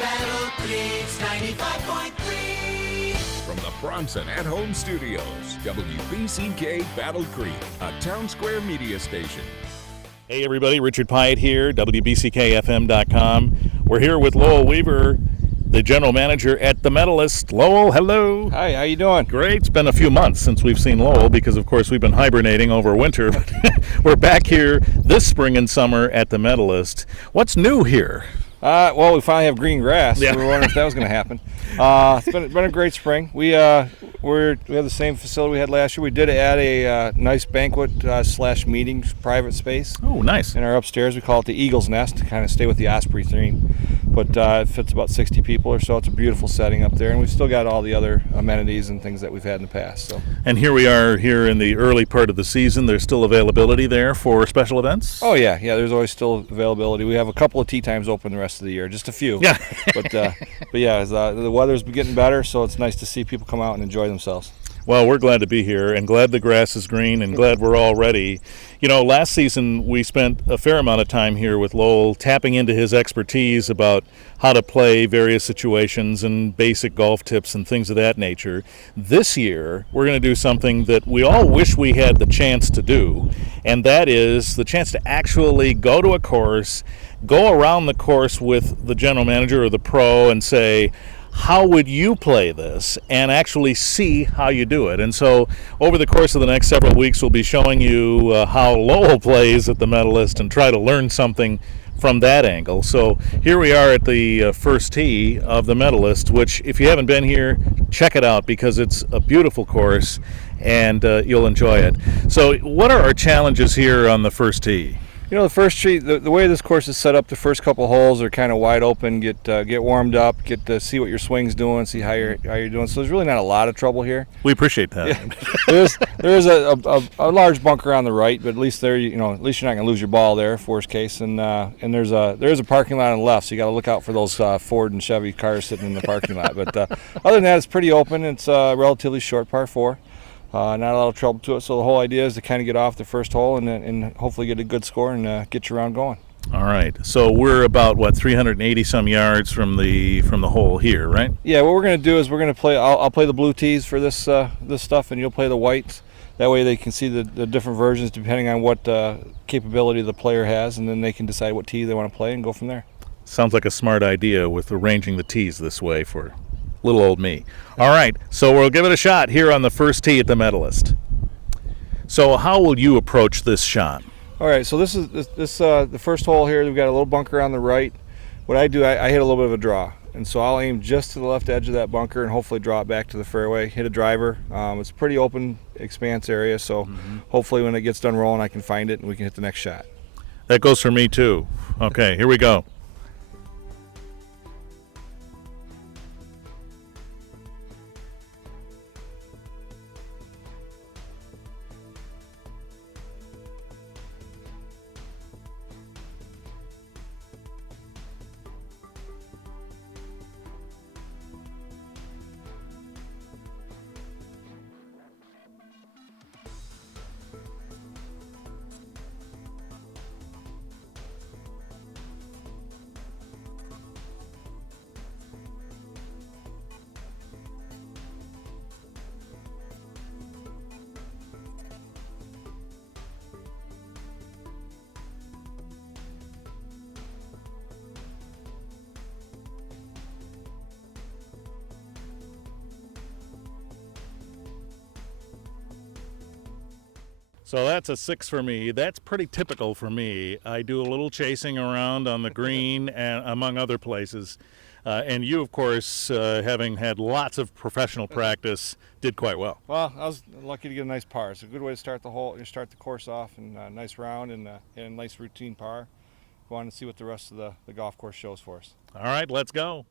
Battle Creek's 95.3. From the Bronson at Home Studios, WBCK Battle Creek, a Town Square media station. Hey everybody, Richard Pyatt here, WBCKFM.com. We're here with Lowell Weaver, the general manager at the Medalist. Lowell, hello. Hi, how you doing? Great. It's been a few months since we've seen Lowell because, of course, we've been hibernating over winter. But we're back here this spring and summer at the Medalist. What's new here? Well, we finally have green grass. Yeah. We were wondering if that was going to happen. It's been a great spring. We have the same facility we had last year. We did add a nice banquet slash meeting private space. Oh, nice. In our upstairs, we call it the Eagle's Nest to kind of stay with the Osprey theme. But it fits about 60 people or so. It's a beautiful setting up there, and we've still got all the other amenities and things that we've had in the past. So. And here we are here in the early part of the season. There's still availability there for special events? Oh, yeah. There's always still availability. We have a couple of tea times open the rest of the year, just a few. Yeah. but yeah, the weather's getting better, so it's nice to see people come out and enjoy themselves. Well, we're glad to be here and glad the grass is green and glad we're all ready. You know, last season we spent a fair amount of time here with Lowell tapping into his expertise about how to play various situations and basic golf tips and things of that nature. This year, we're going to do something that we all wish we had the chance to do, and that is the chance to actually go to a course, go around the course with the general manager or the pro and say, how would you play this, and actually see how you do it. And so over the course of the next several weeks, we'll be showing you how Lowell plays at the Medalist and try to learn something from that angle. So here we are at the first tee of the Medalist, which if you haven't been here, check it out because it's a beautiful course and you'll enjoy it. So what are our challenges here on the first tee? You know, the first tee, the way this course is set up, the first couple holes are kind of wide open. Get warmed up, get to see what your swing's doing, see how you're doing. So there's really not a lot of trouble here. We appreciate that. Yeah. there is a large bunker on the right, but at least there at least you're not going to lose your ball there, worst case. And there's a parking lot on the left, so you got to look out for those Ford and Chevy cars sitting in the parking lot. But other than that, it's pretty open. It's a relatively short par 4. Not a lot of trouble to it, so the whole idea is to kind of get off the first hole and hopefully get a good score and get your round going. All right, so we're about 380 some yards from the hole here, right? Yeah, what we're going to do is we're going to play. I'll play the blue tees for this stuff, and you'll play the whites. That way they can see the different versions depending on what capability the player has, and then they can decide what tee they want to play and go from there. Sounds like a smart idea with arranging the tees this way for little old me. All right, so we'll give it a shot here on the first tee at the Medalist. So how will you approach this shot? All right, so this is the first hole here. We've got a little bunker on the right. What I do, I hit a little bit of a draw, and so I'll aim just to the left edge of that bunker and hopefully draw it back to the fairway, hit a driver. It's a pretty open expanse area, so hopefully when it gets done rolling I can find it and we can hit the next shot. That goes for me too. Okay, here we go. So that's a 6 for me. That's pretty typical for me. I do a little chasing around on the green and among other places. And you, of course, having had lots of professional practice, did quite well. Well, I was lucky to get a nice par. It's a good way to start the course off, and a nice round and a nice routine par. Go on and see what the rest of the golf course shows for us. All right, let's go.